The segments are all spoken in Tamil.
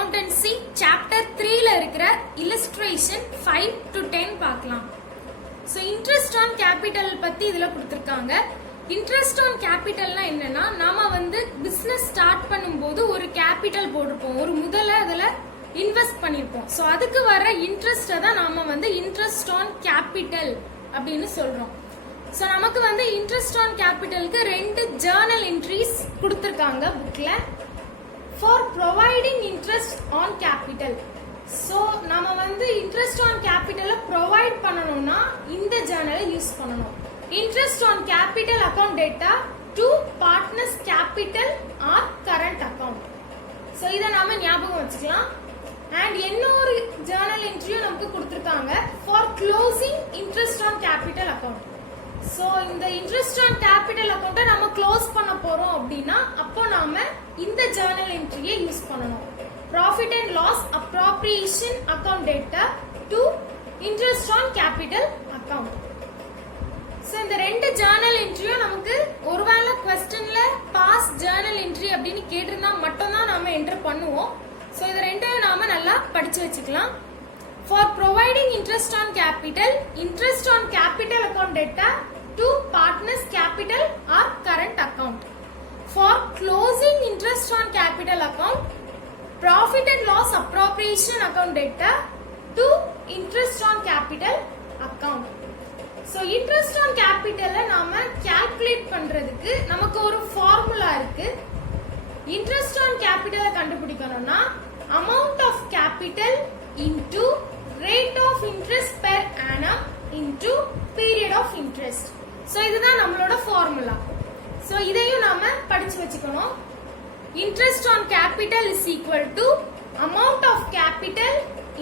அக்கவுண்டன்சி சாப்டர் 3ல இருக்கிற இல்லஸ்ட்ரேஷன் 5 to 10 பார்க்கலாம். ஸோ இன்ட்ரெஸ்ட் ஆன் கேபிட்டல் பத்தி இதுல கொடுத்துருக்காங்க. இன்ட்ரெஸ்ட் ஆன் கேபிட்டல்னா என்னன்னா, நாம பிசினஸ் ஸ்டார்ட் பண்ணும்போது ஒரு கேபிட்டல் போட்டிருப்போம், ஒரு முதல்ல அதுல இன்வெஸ்ட் பண்ணிருப்போம். ஸோ அதுக்கு வர இன்ட்ரெஸ்ட் தான் நாம இன்ட்ரெஸ்ட் ஆன் கேபிட்டல் அப்படின்னு சொல்றோம். ஸோ நமக்கு இன்ட்ரெஸ்ட் ஆன் கேபிட்டலுக்கு 2 ஜர்னல் என்ட்ரிஸ் கொடுத்துருக்காங்க புக்ல. For providing interest on capital. So நம்ம இன்ட்ரெஸ்ட் ஆன் கேபிட்டலை ப்ரொவைட் பண்ணணும்னா இந்த ஜர்னலை யூஸ் பண்ணணும். Interest on capital account data to partners capital or current account. So இதை நாம ஞாபகம் வச்சுக்கலாம். அண்ட் இன்னொரு ஜர்னல் என்ட்ரியும் நமக்கு கொடுத்துருக்காங்க for closing interest on capital account. So இந்த இன்ட்ரெஸ்ட் ஆன் கேபிட்டல் அக்கவுண்ட்டை நம்ம க்ளோஸ் பண்ண போறோம் அப்படின்னா அப்போ நாம இந்த ஜர்னல் என்ட்ரியை யூஸ் பண்ணணும். Profit and loss appropriation account data to interest on capital account. So இந்த 2 ஜர்னல் என்ட்ரியும் நமக்கு ஒருவேளை क्वेश्चनல பாஸ் ஜர்னல் என்ட்ரி அப்படின்னு கேட்டிருந்தா மட்டும் தான் நாம என்டர் பண்ணுவோம். சோ இது ரெண்டையும் நாம நல்லா படிச்சு வச்சுக்கலாம். For providing interest on capital account data to partners capital or current account. For closing interest on capital account, profit and loss appropriation account data to interest on capital account. So interest on capital நாம calculate பண்றதுக்கு நமக்கு ஒரு ஃபார்முலா இருக்கு. Interest on capital கண்டுபிடிக்கணும்னா amount of capital into rate of interest per annum into period of interest. So இதுதான் நம்மளோட ஃபார்முலா. So இதையும் நாம படிச்சு வச்சுக்கணும். Interest on capital is equal to amount of capital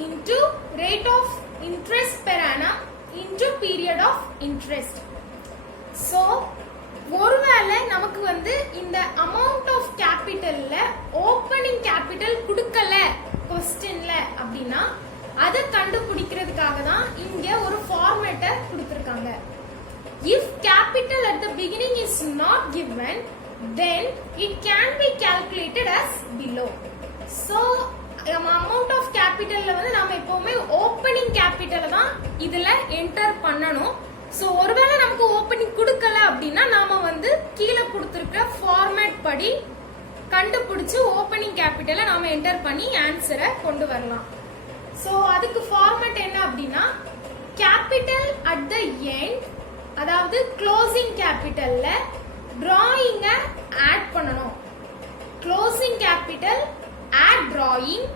into rate of interest per annum into period of interest. So ஒருவேளை நமக்கு இந்த amount of capitalல opening capital கொடுக்கல क्वेश्चनல அப்படின்னா அதை கண்டுபிடிக்கிறதுக்காக தான் இங்க ஒரு ஃபார்மேட்டை கொடுத்திருக்காங்க. If capital at the beginning is not given, then it can be calculated as below. So amount of capitalல நாம எப்பவுமே ஓப்பனிங் கேபிட்டல் தான் இதுல என்டர் பண்ணணும். சோ ஒருவேளை நமக்கு ஓப்பனிங் கொடுக்கல அப்படின்னா நாம கீழே கொடுத்திருக்கிற ஃபார்மேட் படி கண்டுபிடிச்சு ஓப்பனிங் கேபிட்டலை நாம என்டர் பண்ணி ஆன்சரை கொண்டு வரலாம். சோ அதுக்கு ஃபார்மேட் என்ன அப்படின்னா கேபிட்டல் அட் த எண்ட், அதாவது க்ளோசிங் கேபிட்டல்ல டிராயிங்க ஆட் பண்ணணும். Closing capital add drawing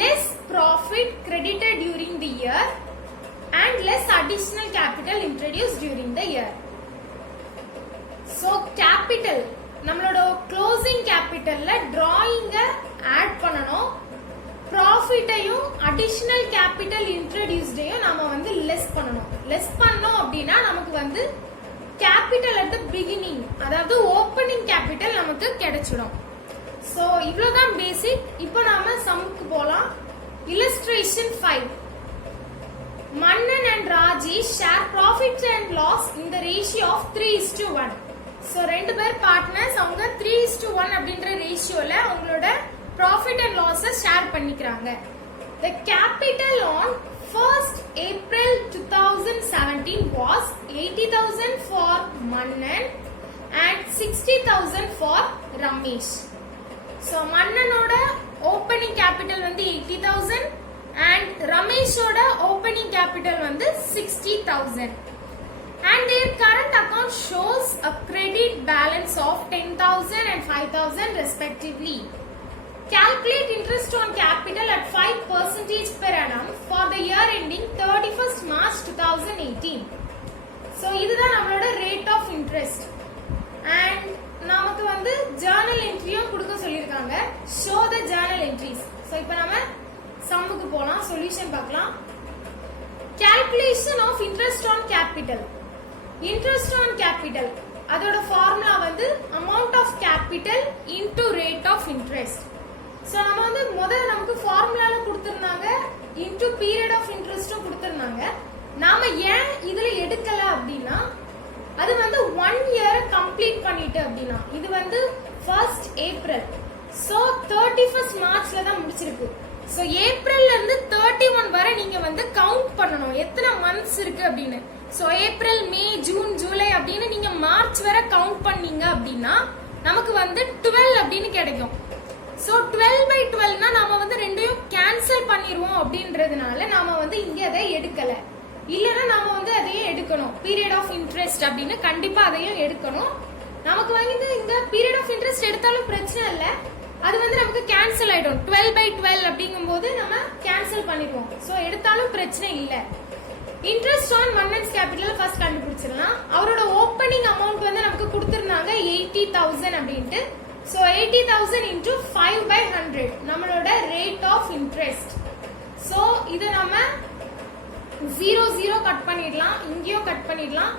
less profit credited during the year and less additional capital introduced during the year. So capital நம்மளோட க்ளோசிங் கேபிட்டல்ல டிராயிங்க ஆட் பண்ணணும். ப்ராஃபிட்டையும் அடிஷனல் கேபிட்டல் இன்ட்ரோடியூஸ்டையும் நாம லெஸ் பண்ணணும். லெஸ் பண்ணோம் அப்படின்னா நமக்கு கேபிட்டல் அட் தி பிகினிங், அதாவது ஓப்பனிங் கேபிட்டல் நமக்கு கிடைச்சிடும். சோ இவ்வளவுதான் பேசிக். இப்போ நாம சம்முக்கு போலாம். Illustration 5. Mannan and Rajesh share profits and loss in the ratio of 3:1. So ரெண்டு பேர் பார்ட்னர்ஸ், அவங்க 3:1 அப்படின்ற ரேஷியோல அவங்களோட profit and loss ஷேர் பண்ணிக்கிறாங்க. The capital on 1st April 2017 was 80,000 for Mannan and 60,000 for Ramesh. So மன்னனோட ஓப்பனிங் கேபிட்டல் 80,000 and Rameshோட opening capital 60,000 and their current account shows a credit balance of 10,000 and 5,000 respectively. Calculate interest on capital at 5% per annum for the year ending 31st March 2018. So இதுதான் நம்மளோட rate of interest. And நமக்கு journal entryயும் கொடுக்க சொல்லிருக்காங்க. Show the journal entries. So இப்போ நாம சம்முக்கு போலாம், சொல்யூஷன் பார்க்கலாம். Calculation of interest on capital. Interest on capital அதோட formula amount of capital into rate of interest. So நம்ம முதல்ல நமக்கு ஃபார்முலால கொடுத்திருந்தாங்க, இன்டு பீரியட் ஆஃப் இன்ட்ரெஸ்டும் கொடுத்திருந்தாங்க. நாம ஏன் இதுல எடுக்கல அப்படின்னா அது 1 இயர் கம்ப்ளீட் பண்ணிட்டு அப்படின்னா இது 1st April. So 31st Marchல தான் முடிச்சிருக்கு. சோ ஏப்ரல்ல இருந்து 31 வரை நீங்க வந்து கவுண்ட் பண்ணணும் எத்தனை மந்த்ஸ் இருக்கு அப்படின்னு. சோ ஏப்ரல், மே, ஜூன், ஜூலை அப்படின்னு நீங்க மார்ச் வரை கவுண்ட் பண்ணீங்க அப்படின்னா நமக்கு வந்து 12 அப்படின்னு கிடைக்கும். சோ 12/12னா நாம வந்து ரெண்டையும் கேன்சல் பண்ணிடுவோம் அப்படின்றதுனால நாம வந்து இங்க அதை எடுக்கல. இல்லனா நாம வந்து அதையும் எடுக்கணும். பீரியட் ஆஃப் இன்ட்ரெஸ்ட் அப்படின்னு கண்டிப்பா அதையும் எடுக்கணும். நமக்கு வந்து இந்த பீரியட் ஆஃப் இன்ட்ரெஸ்ட் எடுத்தாலும் பிரச்சனை இல்ல, அது வந்து நமக்கு கேன்சல் ஆயிடும். 12/12 அப்படிங்கும்போது நம்ம கேன்சல் பண்ணிடுவோம். சோ எடுத்தாலும் பிரச்சனை இல்ல. Interest on 1 month's capital first கண்டுபிடிச்சிடலாம். அவரோட ஓப்பனிங் அமௌண்ட் வந்து நமக்கு கொடுத்திருந்தாங்க 80,000 அப்படின்ட்டு. சோ 80,000 into 5/100 நம்மளோட ரேட் ஆஃப் இன்ட்ரெஸ்ட். சோ இத நம்ம 0 கட் பண்ணிடலாம், இங்கேயும் கட் பண்ணிடலாம்.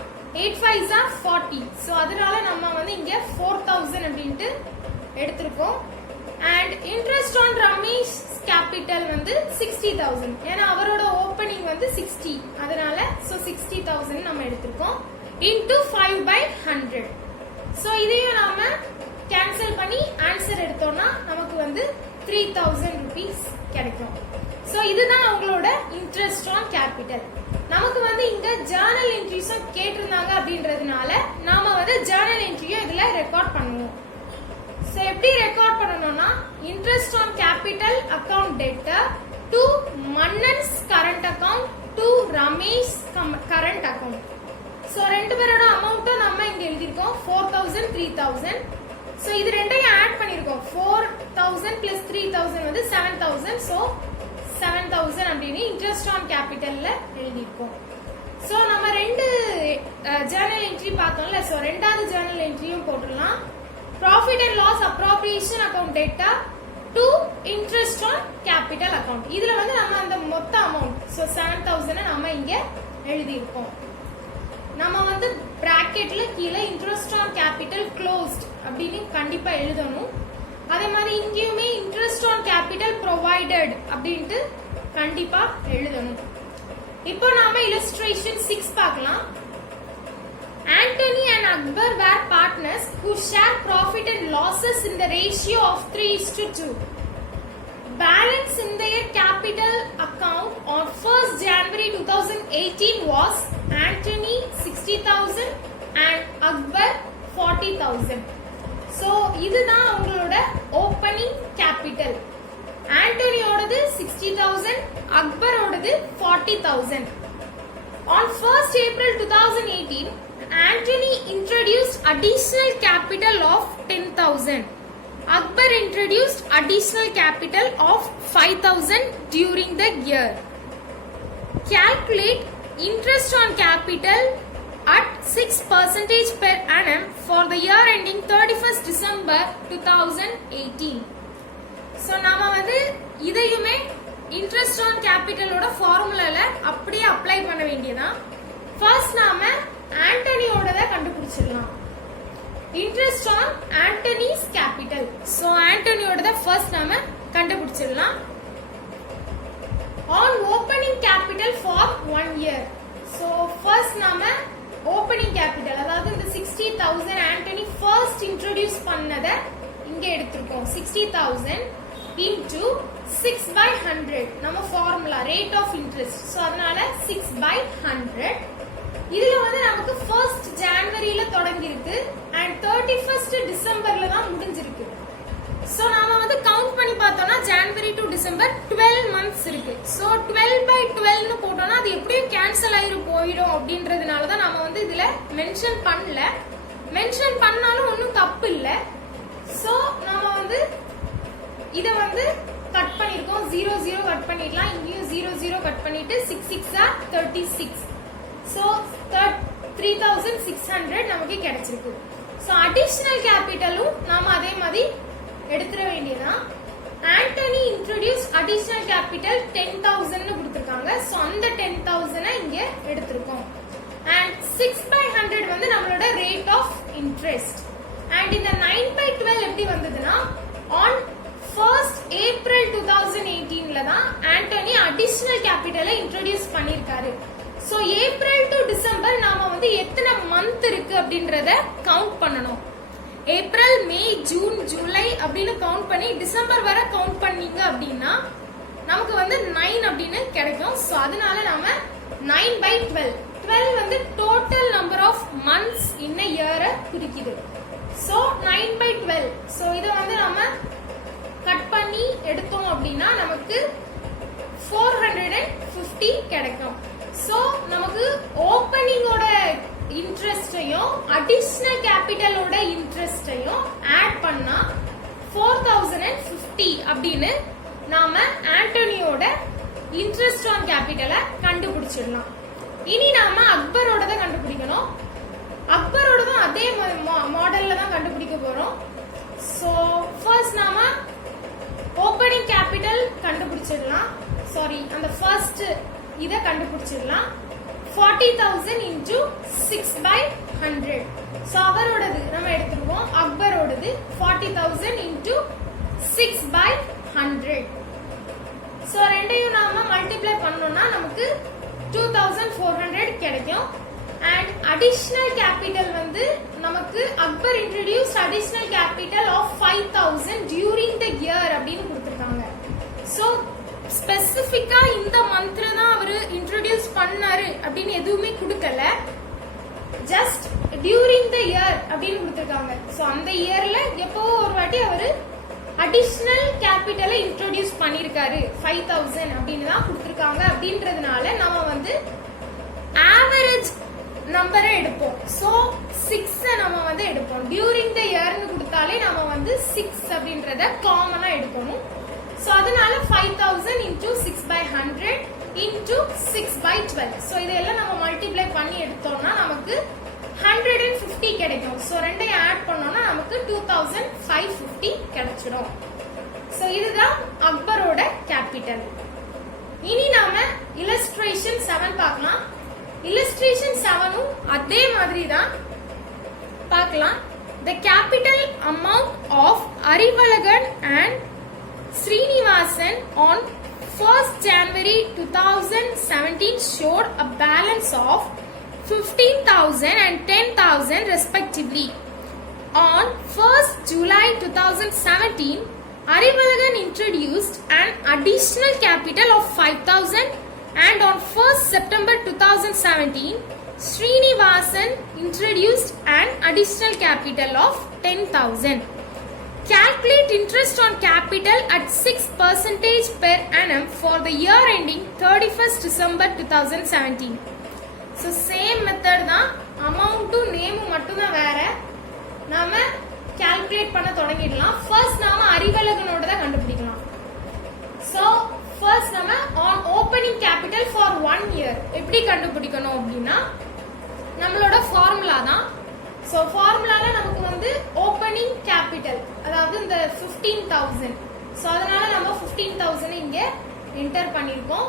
8 5s are 40. சோ அதனால நம்ம வந்து இங்க 4,000 அப்படின்ட்டு எடுத்திருக்கோம். And interest on Ramesh capital வந்து 60,000. ஏன்னா அவரோட ஓப்பனிங் வந்து 60, அதனால சோ 60,000 நம்ம எடுத்திருக்கோம். into 5/100. சோ இதையும் நாம கேன்சல் பண்ணி ஆன்சர் எடுத்தோம்னா நமக்கு வந்து 3,000 rupees கிடைக்கும். சோ இதுதான் அவங்களோட இன்ட்ரெஸ்ட் ஆன் கேபிட்டல். நமக்கு வந்து இங்க ஜர்னல் என்ட்ரிஸும் கேட்டிருந்தாங்க அப்படின்றதுனால நாம வந்து ஜர்னல் என்ட்ரியும் இதுல ரெக்கார்ட் பண்ணுவோம். சோ எப்படி ரெக்கார்ட் பண்ணணும்னா interest on capital account debtor to Mannan's current account to Ramesh current account. So ரெண்டு பேரோட அமௌண்ட்டும் நம்ம இங்க எழுதிருக்கோம் 4,000 3,000. சோ இது ரெண்டையும் ஆட் பண்ணிருக்கோம். 4,000 plus 3,000 வந்து 7,000. சோ 7,000 அப்படின்னு இன்ட்ரெஸ்ட் ஆன் கேபிட்டல்ல எழுதிருக்கோம். சோ நம்ம ரெண்டு ஜர்னல் என்ட்ரி பார்த்தோம்ல, சோ ரெண்டாவது ஜர்னல் என்ட்ரியும் போட்டுடலாம். Profit and loss appropriation account data to interest on capital account. இதுல வந்து நம்ம அந்த மொத்த அமௌண்ட் சோ 7,000 நம்ம இங்க எழுதியிருக்கோம். நம்ம வந்து பிராக்கெட்ல கீழே இன்ட்ரெஸ்ட் ஆன் கேபிட்டல் க்ளோஸ்ட் அப்படின்னு கண்டிப்பா எழுதணும். அதே மாதிரி இங்கேயுமே இன்ட்ரெஸ்ட் ஆன் கேபிட்டல் ப்ரொவைடட் அப்படின்ட்டு கண்டிப்பா எழுதணும். இப்போ நாம illustration 6 பார்க்கலாம். Anthony and Akbar were partners who shared profit and losses in the ratio of 3:2. Balance in their capital account on 1st January 2018 was Anthony 60,000 and Akbar 40,000. So இதுதான் அவங்களோட opening capital. ஆண்டனியோடது 60,000, அக்பரோடது 40,000. On 1st April 2018, Anthony introduced additional capital of 10,000. Akbar introduced additional capital of 5,000 during the year. Calculate interest on capital at 6% per annum for the year ending 31st December 2018. So நாம வந்து இதையுமே இன்ட்ரெஸ்ட் ஆன் கேபிட்டலோட ஃபார்முலால அப்படியே அப்ளை பண்ண வேண்டியதான். ஃபர்ஸ்ட் நாம ஆண்டனியோடத கண்டுபிடிச்சிடலாம். Interest on Antony's capital. So ஆண்டனியோடத ஃபர்ஸ்ட் நாம கண்டுபிடிச்சிடலாம். On opening capital for 1 year. So first நாம ஓப்பனிங் கேபிட்டல் அதாவது இந்த 60,000 ஆண்டனி ஃபர்ஸ்ட் இன்ட்ரோடியூஸ் பண்ணத இங்க எடுத்துருக்கோம். 60,000 into 6/100 நம்ம formula rate of interest. So அதனால 6/100. இதுல வந்து நமக்கு 1st ஜனவரியில தொடங்கி இருக்கு அண்ட் 31st டிசம்பர்ல தான் முடிஞ்சிருக்கு. சோ நாம வந்து கவுண்ட் பண்ணி பார்த்தோம்னா ஜனவரி டு டிசம்பர் 12 months இருக்கு. சோ 12/12 னு போட்டோம்னா அது எப்படியும் கேன்சல் ஆயிரு போயிடும் அப்படின்றதுனால தான் நாம வந்து இதுல மென்ஷன் பண்ணல. மென்ஷன் பண்ணாலும் ஒன்றும் தப்பு இல்ல. சோ நாம வந்து இத வந்து கட் பண்ணிருக்கோம். 0 கட் பண்ணிடலாம். இங்கேயும் 0 கட் பண்ணிட்டு 6 6 are 36. சோ 3,600 நமக்கு கிடைச்சிருக்கு. சோ அடிஷனல் கேபிட்டலும் நாம அதே மாதிரி எடுத்துற வேண்டியதான். ஆண்டனி இன்ட்ரோடியூஸ் அடிஷனல் கேபிட்டல் 10,000 னு கொடுத்திருக்காங்க. சோ அந்த 10,000 இங்க எடுத்துறோம். அண்ட் 6/100 வந்து நம்மளோட ரேட் ஆஃப் இன்ட்ரெஸ்ட். அண்ட் இந்த 9/12 எப்படி வந்ததுன்னா ஆன் 1st April 2018ல தான் ஆண்டனி அடிஷனல் கேபிட்டலை இன்ட்ரோடியூஸ் பண்ணிருக்காரு. சோ ஏப்ரல் டு டிசம்பர் நாம வந்து எத்தனை மந்த் இருக்கு அப்படின்றத கவுண்ட் பண்ணணும். ஏப்ரல், மே, ஜூன், ஜூலை அப்படின்னு கவுண்ட் பண்ணி டிசம்பர் வரை கவுண்ட் பண்ணீங்க அப்படின்னா வந்து 9 அப்படின்னு கிடைக்கும். சோ அதனால நாம 9/12. 12 வந்து total number of months in a year குறிக்குது. சோ 9/12. சோ இத வந்து நாம கட் பண்ணி எடுத்தோம் அப்படின்னா நமக்கு 450 கிடைக்கும். சோ நமக்கு ஓபனிங்கோட இன்ட்ரெஸ்டையும் அடிஷனல் கேபிட்டலோட இன்ட்ரெஸ்டையும் ஆட் பண்ணா 4050 அப்படின்னு நாம ஆண்டோனியோட இன்ட்ரெஸ்ட் ஆன் கேபிட்டலை கண்டுபிடிச்சிடலாம். இனி நாம அக்பரோட தான் கண்டுபிடிக்கணும். அக்பரோட தான் அதே மாடல்ல தான் கண்டுபிடிக்க போறோம். சோ ஃபர்ஸ்ட் நாம ஓபனிங் கேபிட்டல் கண்டுபிடிச்சிடலாம். சாரி, அந்த ஃபர்ஸ்ட் இத கண்டுபிடிச்சிடலாம். 40,000 into 6/100. சோ அவரோடது நம்ம எடுத்துருவோம். அக்பரோடது 40,000 into 6/100. சோ ரெண்டையும் நாம மல்டிப்ளை பண்ணோம்னா நமக்கு 2400 கிடைக்கும். And additional capital வந்து நமக்கு Akbar introduced additional capital of 5,000 during the year அப்படின்னு கொடுத்திருக்காங்க. சோ ஸ்பெசிபிக்கா இந்த மந்த்ல தான் அவரு இன்ட்ரோடியூஸ் பண்ணாரு அப்படின்னு எதுவுமே கொடுக்கல. ஜஸ்ட் டியூரிங் த இயர் அப்படின்னு கொடுத்திருக்காங்க. சோ அந்த இயர்ல எப்போ ஒரு வாட்டி அவரு அடிஷனல் கேபிட்டலை இன்ட்ரோடியூஸ் பண்ணிருக்காரு 5,000 அப்படின்னு தான் கொடுத்திருக்காங்க. அப்படின்றதுனால நம்ம வந்து ஆவரேஜ் நம்பரை எடுப்போம். சோ 6 நம்ம வந்து எடுப்போம். டியூரிங் த இயர்னு கொடுத்தாலே நம்ம வந்து 6 அப்படின்றத காமனா எடுக்கணும். சோ அதனால 5,000 into 6/100 into 6/12. சோ இதெல்லாம் நம்ம மல்டிப்ளை பண்ணி எடுத்தோம்னா நமக்கு 150 கிடைக்கும். சோ ரெண்டையும் ஆட் பண்ணோம்னா நமக்கு 2550 கிடைச்சிடும். சோ இதுதான் அக்பரோட கேபிட்டல். இனி நாம illustration 7 பார்க்கலாம். illustration 7 அதே மாதிரி தான் பார்க்கலாம். The capital amount of Arivalagan and Srinivasan on 1st January 2017 showed a balance of 15,000 and 10,000 respectively. On 1st July 2017, Arivalagan introduced an additional capital of 5,000 and on 1st September 2017, Srinivasan introduced an additional capital of 10,000. Calculate interest on capital at 6% per annum for the year ending 31st December 2017. So same method தான். amount name மட்டும் தான் வேற. நாம calculate பண்ண தொடங்கிடலாம். first நாம அறிவழகனோட தான் கண்டுபிடிக்கலாம். So first நாம on opening capital for 1 year எப்படி கண்டுபிடிக்கணும் அப்படின்னா நம்மளோட ஃபார்முலா தான். சோ ஃபார்முலால நமக்கு வந்து ஓபனிங் கேபிட்டல் அதாவது இந்த 15,000. சோ அதனால நம்ம 15,000 இங்க என்டர் பண்ணிருக்கோம்.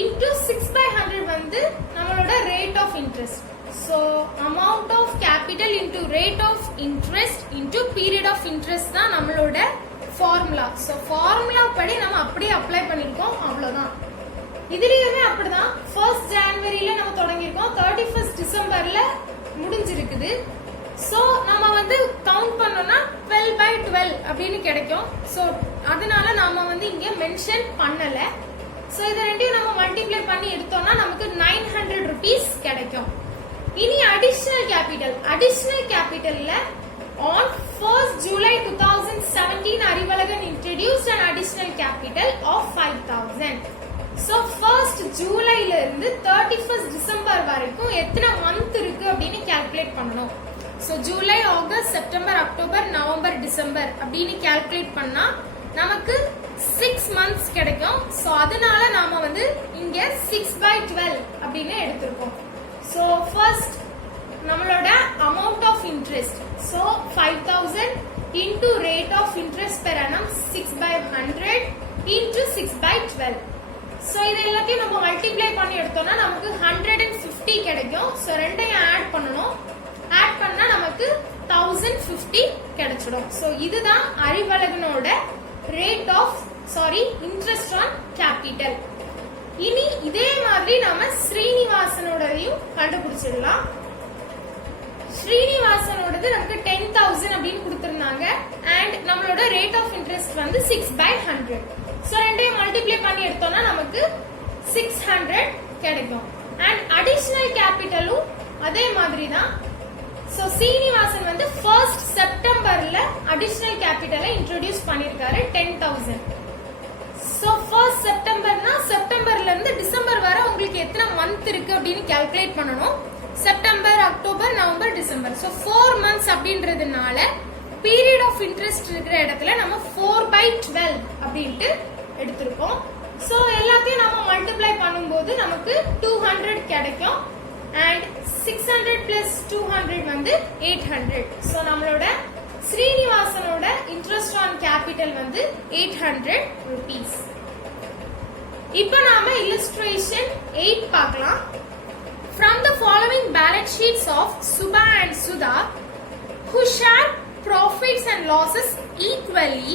into 6/100 வந்து நம்மளோட rate of interest. So amount of capital into rate of interest into period of interest தான் நம்மளோட ஃபார்முலா. சோ ஃபார்முலா படி நம்ம அப்படியே அப்ளை பண்ணிருக்கோம். அவ்வளவுதான். இதுலயுமே அப்படிதான். 1st ஜனவரியில நம்ம தொடங்கியிருக்கோம். 31st டிசம்பர்ல முடிஞ்சிருக்குது. சோ நாம வந்து கவுண்ட் பண்ணோம்னா 12/12 அப்படின்னு கிடைக்கும். சோ அதனால நாம வந்து இங்க மென்ஷன் பண்ணல. சோ இத ரெண்டையும் நம்ம மல்டிப்ளை பண்ணி எடுத்தோம்னா நமக்கு 900 rupees கிடைக்கும். இனி அடிஷனல் கேபிட்டல். அடிஷனல் கேபிட்டல்ல on 1st July 2017 Arivalagan introduced an additional capital of 5,000. So 1st ஜூலைல இருந்து 31st டிசம்பர் வரைக்கும் எத்தனை மந்த் இருக்கு அப்படின்னு கால்குலேட் பண்ணணும். So July, August, September, October, November, December அப்படின்னு கால்குலேட் பண்ணா நமக்கு 6 months கிடைக்கும். சோ அதனால நாம வந்து இங்க 6/12 அப்படின்னு எடுத்திருக்கோம். சோ ஃபர்ஸ்ட் நம்மளோட amount of interest. So 5,000 into rate of interest per annum 6/100 into 6/12. So இது எல்லாத்தையும் நம்ம மல்டிப்ளை பண்ணி எடுத்தோம்னா நமக்கு 150 கிடைக்கும். சோ ரெண்டையும் ஆட் பண்ணனும். ஆட் பண்ணா நமக்கு 1050 கிடைச்சிடும். சோ இதுதான் அறிவழகனோட rate of interest on capital. இனி இதே மாதிரி நாம ஸ்ரீனிவாசனோடதையும் கண்டுபிடிச்சிடலாம். ஸ்ரீனிவாசனோடது நமக்கு 10,000 அப்படின்னு கொடுத்திருந்தாங்க. அண்ட் நம்மளோட ரேட் ஆஃப் இன்ட்ரெஸ்ட் வந்து 6/100. சோ ரெண்டையும் மல்டிப்ளை பண்ணி எடுத்தோம்னா நமக்கு 600 கிடைக்கும். அண்ட் அடிஷனல் கேபிட்டலும் அதே மாதிரி தான். சோ சீனிவாசன் வந்து 1st செப்டம்பர்ல அடிஷனல் கேபிட்டலை இன்ட்ரோடியூஸ் பண்ணிருக்காரு 10,000. சோ 1st செப்டம்பர்னா செப்டம்பர்ல இருந்து டிசம்பர் வரை உங்களுக்கு எத்தனை மந்த் இருக்கு அப்படின்னு கால்குலேட் பண்ணணும். September, October, November, December. So 4 months அப்படின்றதுனால பீரியட் ஆஃப் இன்ட்ரெஸ்ட் இருக்கிற இடத்துல நம்ம 4/12 அப்படின்ட்டு எடுத்திருக்கோம். சோ எல்லாத்தையும் நம்ம மல்டிப்ளை பண்ணும்போது நமக்கு 200 கிடைக்கும். அண்ட் 600 பிளஸ் 200 வந்து 800. சோ நம்மளோட ஸ்ரீனிவாசனோட இன்ட்ரெஸ்ட் ஆன் கேபிட்டல் வந்து 800 rupees. இப்போ நாம illustration 8 பார்க்கலாம். From the following balance sheets of Subha and Sudha, who share profits and losses equally,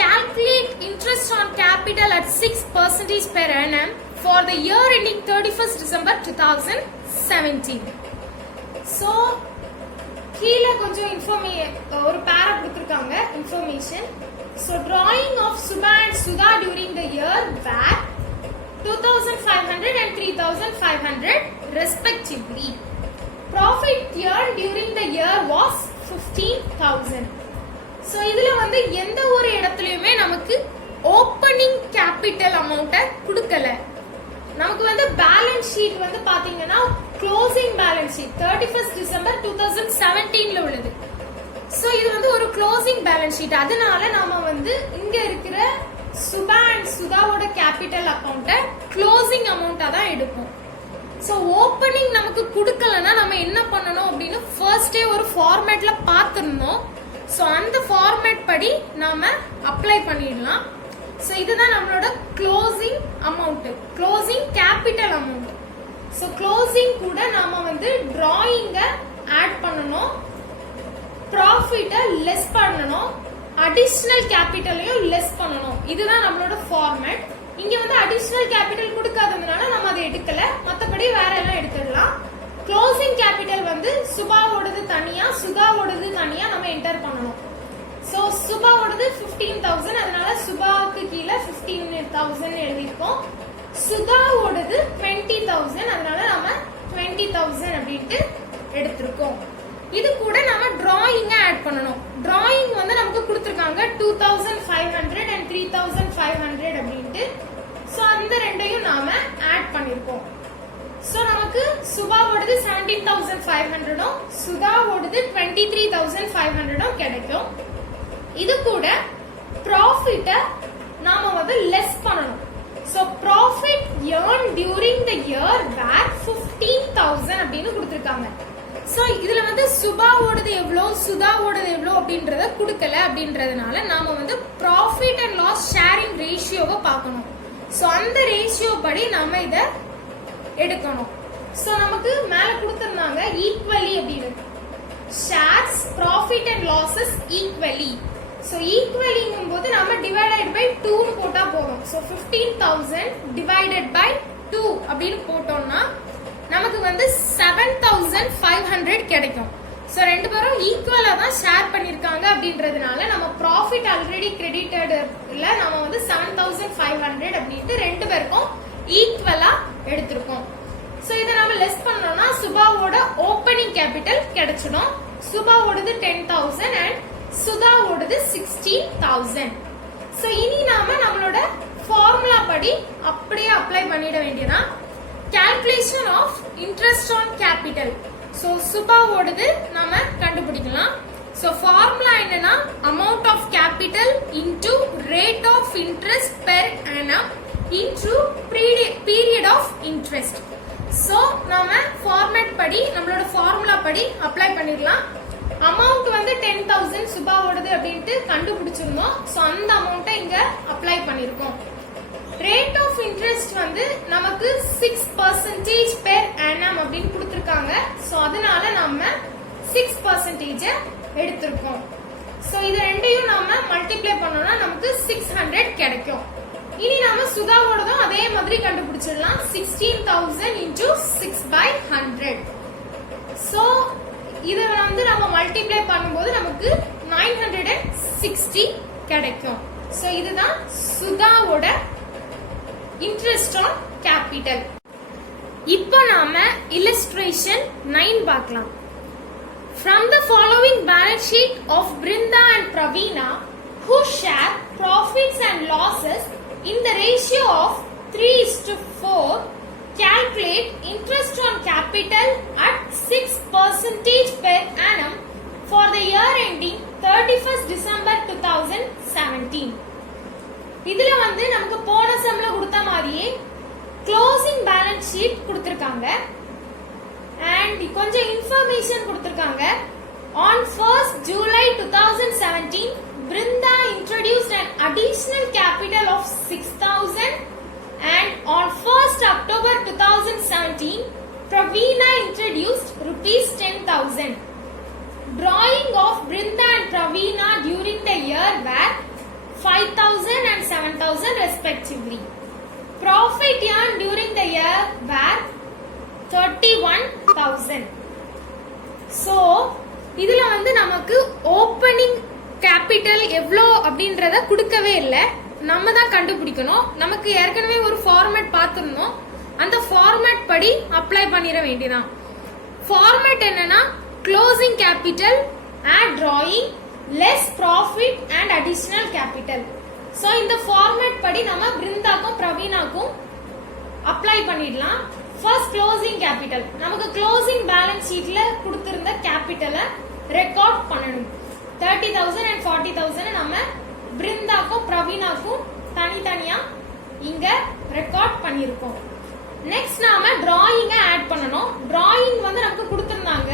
calculate interest on capital at 6% per annum for the year ending 31st December 2017. So கீழ கொஞ்சம் ஒரு பேரா கொடுத்திருக்காங்க information. So drawing of Subha and Sudha during the year were 2,500 and 3,500 respectively. Profit earned during the year was 15,000. So இதுல வந்து எந்த ஒரு இடத்துலயுமே நமக்கு ஓப்பனிங் கேபிட்டல் அமௌண்ட கொடுக்கல. நமக்கு வந்து பேலன்ஸ் ஷீட் வந்து பாத்தீங்கன்னா closing balance sheet 31st December 2017ல உள்ளது. சோ இது வந்து ஒரு க்ளோசிங் பேலன்ஸ் ஷீட். அதனால நாம வந்து இங்க இருக்கிற சுபா அண்ட் சுதாவோட கேபிட்டல் அக்கவுண்ட க்ளோசிங் அமௌண்டா தான் எடுப்போம். சோ ஓப்பனிங் நமக்கு கொடுக்கலன்னா நம்ம என்ன பண்ணணும் அப்படின்னு ஃபர்ஸ்டே ஒரு ஃபார்மேட்ல பாத்துறணும். சோ அந்த ஃபார்மேட் படி நாம அப்ளை பண்ணிடலாம். சோ இதுதான் நம்மளோட closing amount, closing capital amount. So closing கூட நாம வந்து டிராயிங்க ஆட் பண்ணணும், ப்ராஃபிட்ட லெஸ் பண்ணணும், அடிஷனல் கேபிட்டலையும் லெஸ் பண்ணணும். இதுதான் நம்மளோட ஃபார்மேட். இங்க வந்து அடிஷனல் கேபிட்டல் கொடுக்காததுனால நம்ம அதை எடுக்கல, மத்தபடி வேற எல்லாம் எடுத்துடலாம். க்ளோசிங் கேபிட்டல் வந்து சுபாவோடது தனியா, சுதாவோடது தனியா நம்ம என்டர் பண்ணணும். சோ சுபாவோடது 15,000, அதனால சுபாவுக்கு கீழே 15,000 எழுதிருக்கோம். சுதாவோடது 20,000, அதனால நம்ம 20,000 அப்படின்ட்டு எடுத்திருக்கோம். இது கூட நாம டிராயிங்க ஆட் பண்ணணும். டிராயிங் வந்து நமக்கு கொடுத்திருக்காங்க 2,500 and 3,500 அப்படின்ட்டு. சோ அந்த ரெண்டையும் நாம ஆட் பண்ணிருக்கோம். சோ நமக்கு சுபாவோடது 17,500, சுதாவோடது 23,500 கிடைக்கும். இது கூட ப்ராஃபிட்ட நாம வந்து லெஸ் பண்ணணும். So profit earned during the year were 15,000 அப்படின்னு கொடுத்திருக்காங்க. சோ இதுல வந்து சுபாவோடது எவ்வளவு, சுதாவோடது எவ்வளவு அப்படின்றத கொடுக்கல. அப்படின்றதுனால நாம வந்து ப்ராஃபிட் அண்ட் லாஸ் ஷேரிங் ரேஷியோவை பார்க்கணும். சோ அந்த ரேஷியோ படி நாம இத எடுக்கணும். சோ நமக்கு மேல கொடுத்திருந்தாங்க ஈக்குவலி அப்படின்னு, shares profit and losses equally. So ஈக்குவலிங்கும் போது நம்ம டிவைடட் பை 2 போட்டா போதும். சோ 15,000 டிவைடட் பை 2 அப்படின்னு போட்டோம்னா நமக்கு வந்து 7,500 கிடைக்கும். சோ ரெண்டு பேரும் ஈக்குவலா தான் ஷேர் பண்ணிருக்காங்க அப்படின்றதுனால நம்ம ப்ராஃபிட் ஆல்ரெடி கிரெடிட்டட் இல்ல, நம்ம வந்து 7,500 அப்படின்ட்டு ரெண்டு பேருக்கும் ஈக்குவலா எடுத்திருக்கோம். சோ இதை நம்ம லெஸ் பண்ணோம்னா சுபாவோட ஓப்பனிங் கேபிட்டல் கிடைச்சிடும். சுபாவோடது 10,000 அண்ட் சுதாவோடது 16,000. சோ இனி நாம நம்மளோட ஃபார்முலா படி அப்படியே அப்ளை பண்ணிட வேண்டியதான். calculation of interest on capital. So சுபாவோடது நாம கண்டுபிடிக்கலாம். சோ ஃபார்முலா என்னன்னா amount of capital into rate of interest per annum into period of interest. So நாம ஃபார்மேட் படி நம்மளோட ஃபார்முலா படி அப்ளை பண்ணிடலாம். அமௌண்ட் வந்து 10,000 சுபாவோடது அப்படின்ட்டு கண்டுபிடிச்சிருந்தோம். சோ அந்த அமௌண்ட்டை இங்க அப்ளை பண்ணிருக்கோம். ரேட் ஆஃப் இன்ட்ரெஸ்ட் வந்து நமக்கு 6% per annum அப்படின்னு கொடுத்திருக்காங்க. சோ அதனால நம்ம 6% எடுத்திருக்கோம். சோ இது ரெண்டையும் நாம மல்டிப்ளை பண்ணோம்னா நமக்கு 600 கிடைக்கும். இனி நாம சுதாவோடதும் அதே மாதிரி கண்டுபிடிச்சிடலாம். 16,000 into 6/100. சோ இத வந்து நம்ம மல்டிப்ளை பண்ணும்போது நமக்கு 960 கிடைக்கும். சோ இதுதான் சுதாவோட இன்ட்ரெஸ்ட் ஆன் கேபிட்டல். இப்போ நாம illustration 9 பார்க்கலாம். From the following balance sheet of Brinda and Praveena, who share profits and losses in the ratio of 3:4, calculate interest on capital at 6% per annum for the year ending 31st December 2017. இதுல வந்து நமக்கு போன சம்ல கொடுத்த மாதிரியே க்ளோசிங் பேலன்ஸ் ஷீட் கொடுத்திருக்காங்க and கொஞ்சம் இன்ஃபர்மேஷன் கொடுத்திருக்காங்க. On 1st July 2017, Brinda introduced an additional capital of 6,000 and on 1st October 2017, Praveena introduced rupees 10,000. Drawing of Brinda and Praveena during the year were 5,000 and 7,000 respectively. Profit earned during the year were 31,000. So இதுல வந்து நமக்கு ஓப்பனிங் கேபிட்டல் எவ்வளோ அப்படின்றத கொடுக்கவே இல்லை, நம்ம தான் கண்டுபிடிக்கணும். நமக்கு ஏற்கனவே ஒரு ஃபார்மேட் பார்த்துருந்தோம், அந்த ஃபார்மேட் படி அப்ளை பண்ணிட வேண்டியதான். ஃபார்மேட் என்னன்னா closing capital at drawing less profit and additional capital. So இந்த ஃபார்மேட் படி நம்ம பிருந்தாக்கும் பிரவீனாக்கும் அப்ளை பண்ணிடலாம். ஃபர்ஸ்ட் க்ளோசிங் கேபிட்டல், நமக்கு க்ளோசிங் பேலன்ஸ் ஷீட்ல கொடுத்திருந்த கேபிட்டலை ரெக்கார்ட் பண்ணணும். 30,000 and 40,000 நம்ம பிருந்தாக்கும் பிரவீனாக்கும் தனித்தனியா இங்க ரெக்கார்ட் பண்ணிருக்கோம். நெக்ஸ்ட் நாம டிராயிங்க ஆட் பண்ணணும். டிராயிங் வந்து நமக்கு கொடுத்திருந்தாங்க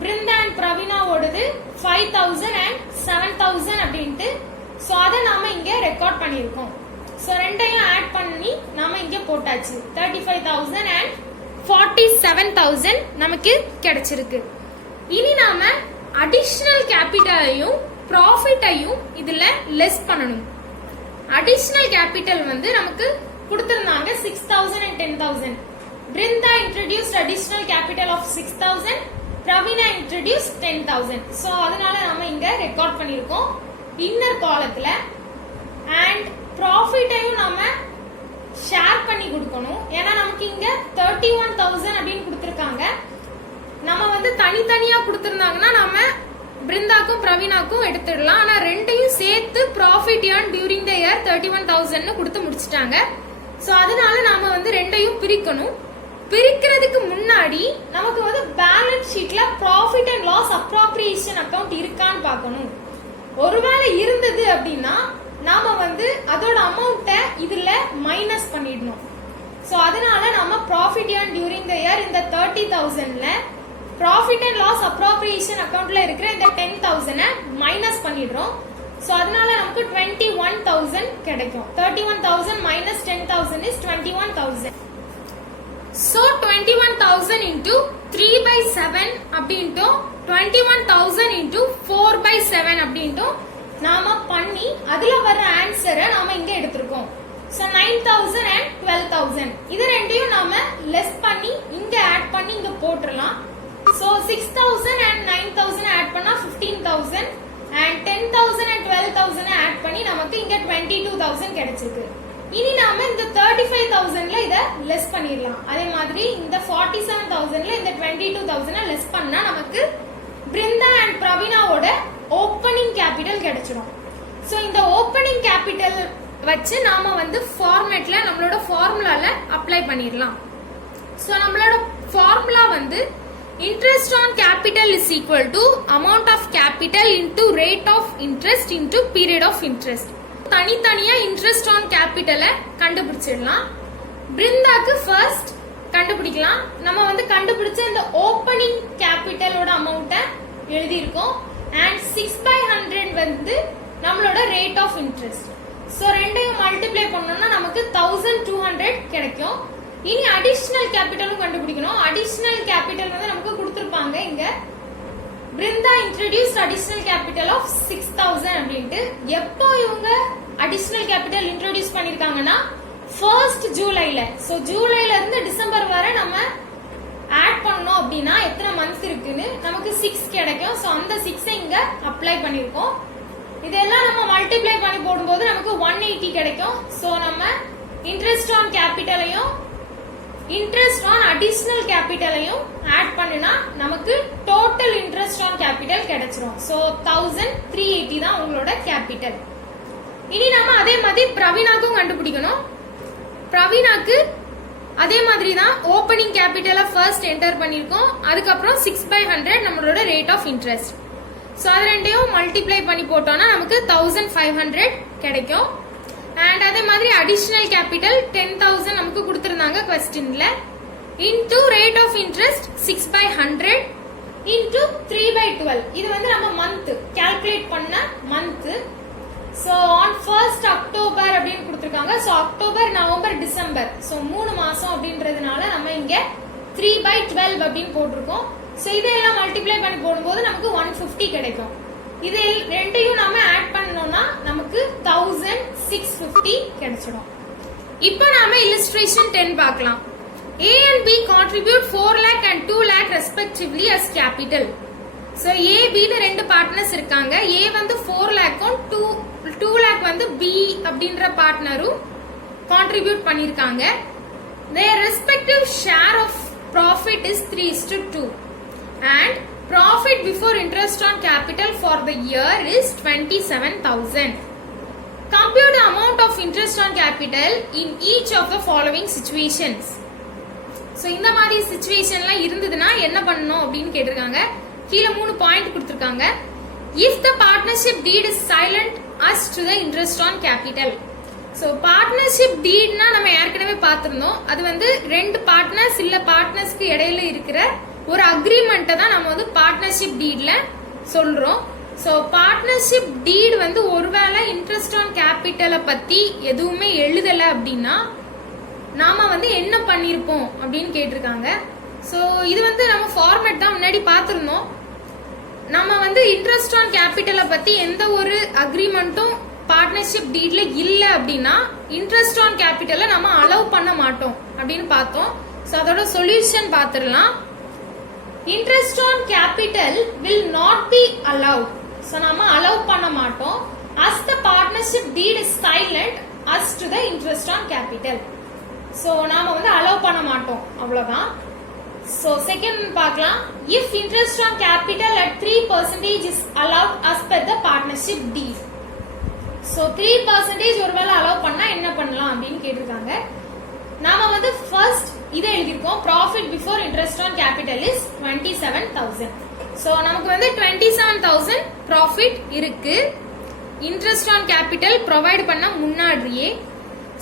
பிருந்தா அண்ட் பிரவீனாவோடது 5,000 and 7,000 அப்படின்ட்டு. சோ அதை நாம இங்க ரெக்கார்ட் பண்ணிருக்கோம். சோ ரெண்டையும் ஆட் பண்ணி நாம இங்க போட்டாச்சு. 35,000 and 47,000 நமக்கு கிடைச்சிருக்கு. இனி நாம அடிஷனல் கேபிட்டலையும் ப்ராஃபிட்டையும் இதுல லெஸ் பண்ணணும். அடிஷனல் கேபிட்டல் வந்து நமக்கு கொடுத்திருந்தாங்க 6,000 and 10,000. Brinda introduced additional capital of 6,000. Praveena introduced 10,000. So அதனால நாம இங்க ரெக்கார்ட் பண்ணிருக்கோம் இன்னர் காலத்துல. அண்ட் ப்ராஃபிட்டையும் நாம ஷேர் பண்ணி கொடுக்கணும். ஏன்னா நமக்கு இங்க 31,000 அப்படின்னு கொடுத்திருக்காங்க. நம்ம வந்து தனித்தனியா கொடுத்திருந்தாங்கன்னா நாம பிருந்தாக்கும் பிரவீனாக்கும் எடுத்துடலாம். ஆனா ரெண்டையும் சேர்த்து profit earn during the year 31,000 கொடுத்து முடிச்சிட்டாங்க. சோ அதனால நாம வந்து ரெண்டையும் பிரிக்கணும். பிரிக்கிறதுக்கு முன்னாடி நமக்கு வந்து பேலன்ஸ் ஷீட்ல profit and loss appropriation account இருக்கான்னு பார்க்கணும். ஒருவேளை இருந்தது அப்படின்னா நாம வந்து அதோட அமௌண்ட்டை இதுல மைனஸ் பண்ணிடணும். சோ அதனால நம்ம profit earn during the year இந்த 30,000ல ப்ராஃபிட் அண்ட் லாஸ் அப்ராப்ரியேஷன் அக்கவுண்ட்ல இருக்கிற இந்த 10,000 மைனஸ் பண்ணிடுறோம். சோ அதனால நமக்கு 21,000 கிடைக்கும். 31,000 minus 10,000 is 21,000. So 21,000 into 3/7 அப்படின்ட்டு 21,000 into 4/7 அப்படின்ட்டு நாம பண்ணி அதுல வர ஆன்சரை நாம இங்க எடுத்திருக்கோம். So 9,000 and 12,000 இது ரெண்டையும் நாம லெஸ் பண்ணி இங்க ஆட் பண்ணி இங்க போட்டுறலாம். So 6,000 and 9,000 ஆட் பண்ணா 15,000 and 10,000 and 12,000 ஆட் பண்ணி நமக்கு இங்க 22,000 கிடைச்சிருக்கு. இனி நாம இந்த 35,000ல இத லெஸ் பண்ணிடலாம். அதே மாதிரி இந்த 47,000ல இந்த 22,000 லெஸ் பண்ணா நமக்கு பிருந்தா அண்ட் பிரவீனாவோட ஓப்பனிங் கேபிட்டல் கிடைச்சிடும். சோ இந்த ஓப்பனிங் கேபிட்டல் வச்சு நாம வந்து ஃபார்மேட்ல நம்மளோட ஃபார்முலால அப்ளை பண்ணிடலாம். சோ நம்மளோட ஃபார்முலா வந்து interest on capital is equal to amount of capital into rate of interest into period of interest. தனித்தனியா இன்ட்ரெஸ்ட் ஆன் கேபிட்டலை கண்டுபிடிச்சிடலாம். பிருந்தாக்கு ஃபர்ஸ்ட் கண்டுபிடிக்கலாம். நம்ம வந்து கண்டுபிடிச்ச இந்த ஓப்பனிங் கேபிட்டலோட அமௌண்ட்டை எழுதியிருக்கோம். அண்ட் 6/100 வந்து நம்மளோட ரேட் ஆஃப் இன்ட்ரெஸ்ட். ஸோ ரெண்டையும் மல்டிப்ளை பண்ணோம்னா நமக்கு 1,200 கிடைக்கும். இனி அடிஷனல் கேபிட்டலும் கண்டுபிடிக்கணும். அடிஷனல் கேபிட்டல் வந்து நமக்கு கொடுத்திருப்பாங்க இங்க. Brinda introduced additional capital of 6,000 அப்படின்ட்டு. எப்போ இவங்க அடிஷனல் கேபிட்டல் இன்ட்ரோடியூஸ் பண்ணிருக்காங்கன்னா 1st ஜூலைல. சோ ஜூலைல இருந்து டிசம்பர் வரை நம்ம ஆட் பண்ணோம் அப்படின்னா எத்தனை மந்த் இருக்குன்னு நமக்கு 6 கிடைக்கும். சோ அந்த 6 இங்க அப்ளை பண்ணிருக்கோம். இதெல்லாம் நம்ம மல்டிப்ளை பண்ணி போடும்போது நமக்கு 180 கிடைக்கும். சோ நம்ம இன்ட்ரெஸ்ட் ஆன் கேபிட்டலையும் இன்ட்ரெஸ்ட் ஆன் அடிஷனல் கேபிட்டலையும் ஆட் பண்ணினா நமக்கு டோட்டல் இன்ட்ரெஸ்ட் ஆன் கேபிட்டல் கிடைச்சிரும். சோ 1380 தான் உங்களோட கேபிட்டல். இனி நாம அதே மாதிரி பிரவீனாக்கும் கண்டுபிடிக்கணும். பிரவீனாக்கு அதே மாதிரி தான் ஓப்பனிங் கேபிட்டலை ஃபர்ஸ்ட் என்டர் பண்ணிருக்கோம். அதுக்கப்புறம் 6/100 நம்மளோட ரேட் ஆஃப் இன்ட்ரெஸ்ட். சோ அது ரெண்டையும் மல்டிப்ளை பண்ணி போட்டோம்னா நமக்கு 1500 கிடைக்கும். அண்ட் அதே மாதிரி அடிஷனல் கேபிட்டல் 10,000 நமக்கு கொடுத்திருந்தாங்க क्वेश्चनல. Into rate of interest 6/100 into 3/12. இது வந்து நம்ம மந்த் கால்குலேட் பண்ண month. So on 1st October அப்படின்னு கொடுத்திருக்காங்க. So October, November, December. So 3 மாசம் அப்படின்றதுனால நம்ம இங்க 3/12 அப்படின்னு போட்டிருக்கோம். சோ இதெல்லாம் மல்டிப்ளை பண்ணி போடும்போது நமக்கு 150 கிடைக்கும். இது ரெண்டையும் நாம ஆட் பண்ணோம்னா நமக்கு 1650 கிடைச்சிடும். இப்போ நாம illustration 10 பார்க்கலாம். A and B contribute 4 lakh and 2 lakh respectively as capital. So A, B ல ரெண்டு பார்ட்னர்ஸ் இருக்காங்க. A வந்து 4 lakhம் 2 lakh வந்து B அப்படின்ற பார்ட்னரும் contribute பண்ணிருக்காங்க. Their respective share of profit is 3:2 and profit before interest on capital for the year is 27,000. Compute the amount of interest on capital in each of the following situations. So இந்த மாதிரி சிச்சுவேஷன்லாம் இருந்ததுன்னா என்ன பண்ணணும் அப்படின்னு கேட்டிருக்காங்க. கீழே 3 பாயிண்ட் கொடுத்திருக்காங்க. If the partnership deed is silent as to the interest on capital. So partnership deedனா நம்ம ஏற்கனவே பார்த்திருந்தோம். அது வந்து ரெண்டு பார்ட்னர்ஸ் இல்ல பார்ட்னர்ஸ்க்கு இடையில இருக்கிற ஒரு அக்ரிமெண்ட்டை தான் நம்ம வந்து பார்ட்னர்ஷிப் டீட்ல சொல்றோம். சோ பார்ட்னர்ஷிப் டீட் வந்து ஒருவேளை இன்ட்ரெஸ்ட் ஆன் கேபிட்டலை பத்தி எதுவுமே எழுதல அப்படின்னா நாம வந்து என்ன பண்ணிருப்போம் அப்படின்னு கேட்டிருக்காங்க. சோ இது வந்து நம்ம ஃபார்மேட் தான் முன்னாடி பார்த்திருந்தோம். நம்ம வந்து இன்ட்ரெஸ்ட் ஆன் கேபிட்டலை பத்தி எந்த ஒரு அக்ரிமெண்ட்டும் பார்ட்னர்ஷிப் டீட்ல இல்ல அப்படின்னா இன்ட்ரெஸ்ட் ஆன் கேபிட்டலை நம்ம அலோவ் பண்ண மாட்டோம் அப்படின்னு பார்த்தோம். சோ அதோட solution பார்த்திடலாம். Interest on capital will not be allowed. So நாம allow பண்ண மாட்டோம் as the partnership deed is silent as to the interest on capital. So நாம வந்து allow பண்ண மாட்டோம் அவ்வளவுதான். So second பார்க்கலாம். If interest on capital at 3% is allowed as per the partnership deed. So 3% ஒருவேளை allow பண்ணா என்ன பண்ணலாம் அப்படின்னு கேட்டிருக்காங்க. நாம வந்து ஃபர்ஸ்ட் இதை எழுதிருக்கோம். Profit before interest on capital is 27,000. So நமக்கு வந்து 27,000 ப்ராஃபிட் இருக்கு இன்ட்ரெஸ்ட் ஆன் கேபிட்டல் ப்ரொவைட் பண்ண முன்னாடியே.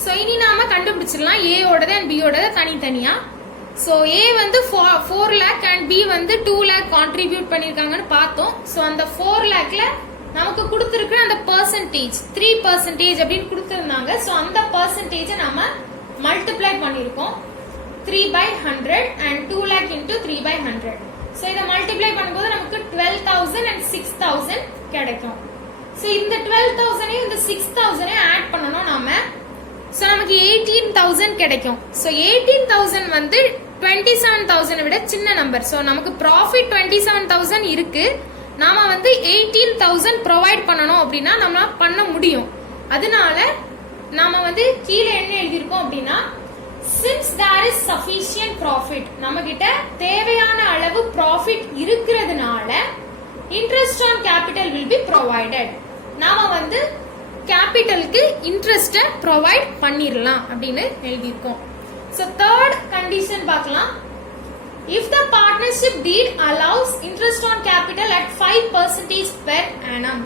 சோ இனி நாம கண்டுபிடிச்சிடலாம் A ஓடது அண்ட் B ஓடது தனித்தனியா. சோ A வந்து 4 lakh and B வந்து 2 lakh கான்ட்ரிபியூட் பண்ணிருக்காங்கன்னு பார்த்தோம். சோ அந்த 4 lakhல நமக்கு கொடுத்திருக்கிற அந்த பெர்சன்டேஜ் 3% அப்படின்னு கொடுத்திருந்தாங்க. சோ அந்த பெர்சன்டேஜை நாம மல்டிப்ளை பண்ணிருக்கோம் 3/100 and 2 lakh into 3/100. So இத மல்டிப்ளை பண்ணும்போது நமக்கு 12,000 and 6,000 கிடைக்கும். So இந்த 12,000 இந்த 6,000 ஆட் பண்ணனும் நாம. So நமக்கு 18,000 கிடைக்கும். So 18,000 வந்து 27,000 விட சின்ன நம்பர். So நமக்கு ப்ராஃபிட் 27,000 இருக்கு. நாம வந்து 18,000 ப்ரொவைட் பண்ணனும் அப்படினா நம்ம பண்ண முடியும். அதனால நாம வந்து கீழ என்ன எழுதிருக்கோம் அப்படினா since there is sufficient profit நம்ம கிட்ட தேவையான அளவு profit இருக்குறதுனால interest on capital will be provided. நாம வந்து கேபிட்டலுக்கு இன்ட்ரெஸ்ட் ப்ரொவைட் பண்ணிரலாம் அப்படினு எழுதிருக்கோம். So third condition பார்க்கலாம். If the partnership deed allows interest on capital at 5% per annum.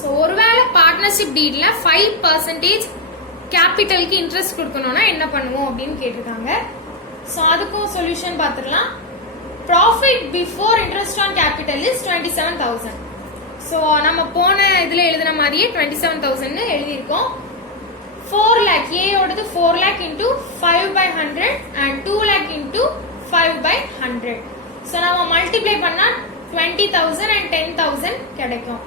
So ஒருவேளை பார்ட்னர்ஷிப் டீட்ல 5% கேபிட்டலுக்கு இன்ட்ரெஸ்ட் கொடுக்கணும்னா என்ன பண்ணுவோம் அப்படின்னு கேட்டிருக்காங்க. சோ அதுக்கும் சொல்யூஷன் பார்த்துடலாம். Profit before interest on capital is 27,000. So நம்ம போன இதுல எழுதின மாதிரியே 27,000 எழுதியிருக்கோம். 4 lakh A ஓடது 4 lakh into 5/100 and 2 lakh into 5/100. So நாம மல்டிப்ளை பண்ணா 20,000 and 10,000 கிடைக்கும்.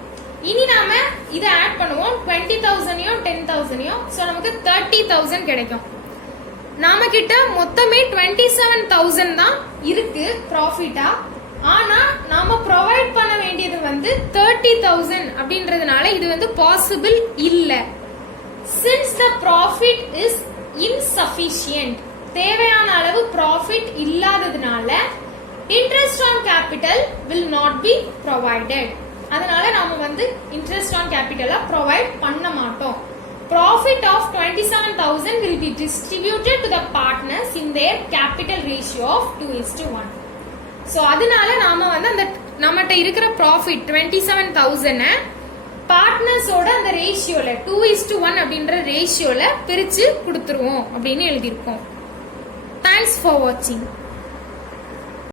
இனி நாம இத ஆட் பண்ணுவோம் 20,000யும் 10,000யும். சோ நமக்கு 30,000 கிடைக்கும். நாம கிட்ட மொத்தமே 27,000 தான் இருக்கு ப்ராஃபிட்டா. ஆனா நாம ப்ரொவைட் பண்ண வேண்டியது வந்து 30,000 அப்படின்றதுனால இது வந்து பாசிபிள் இல்ல. Since the profit is insufficient தேவையான அளவு ப்ராஃபிட் இல்லாததுனால interest on capital will not be provided. அதனால நாம வந்து இன்ட்ரெஸ்ட் ஆன் கேபிட்டலை ப்ரொவைட் பண்ண மாட்டோம். Profit of 27,000 will be distributed to the partners in their capital ratio of 2:1. So அதனால நாம வந்து அந்த நம்மகிட்ட இருக்கிற ப்ராஃபிட் 27,000 பார்ட்னர்ஸோட அந்த ரேஷியோல 2:1 அப்படின்ற ரேஷியோல பிரிச்சு கொடுத்துருவோம் அப்படின்னு எழுதியிருக்கோம். தேங்க்ஸ் ஃபார் வாட்சிங்.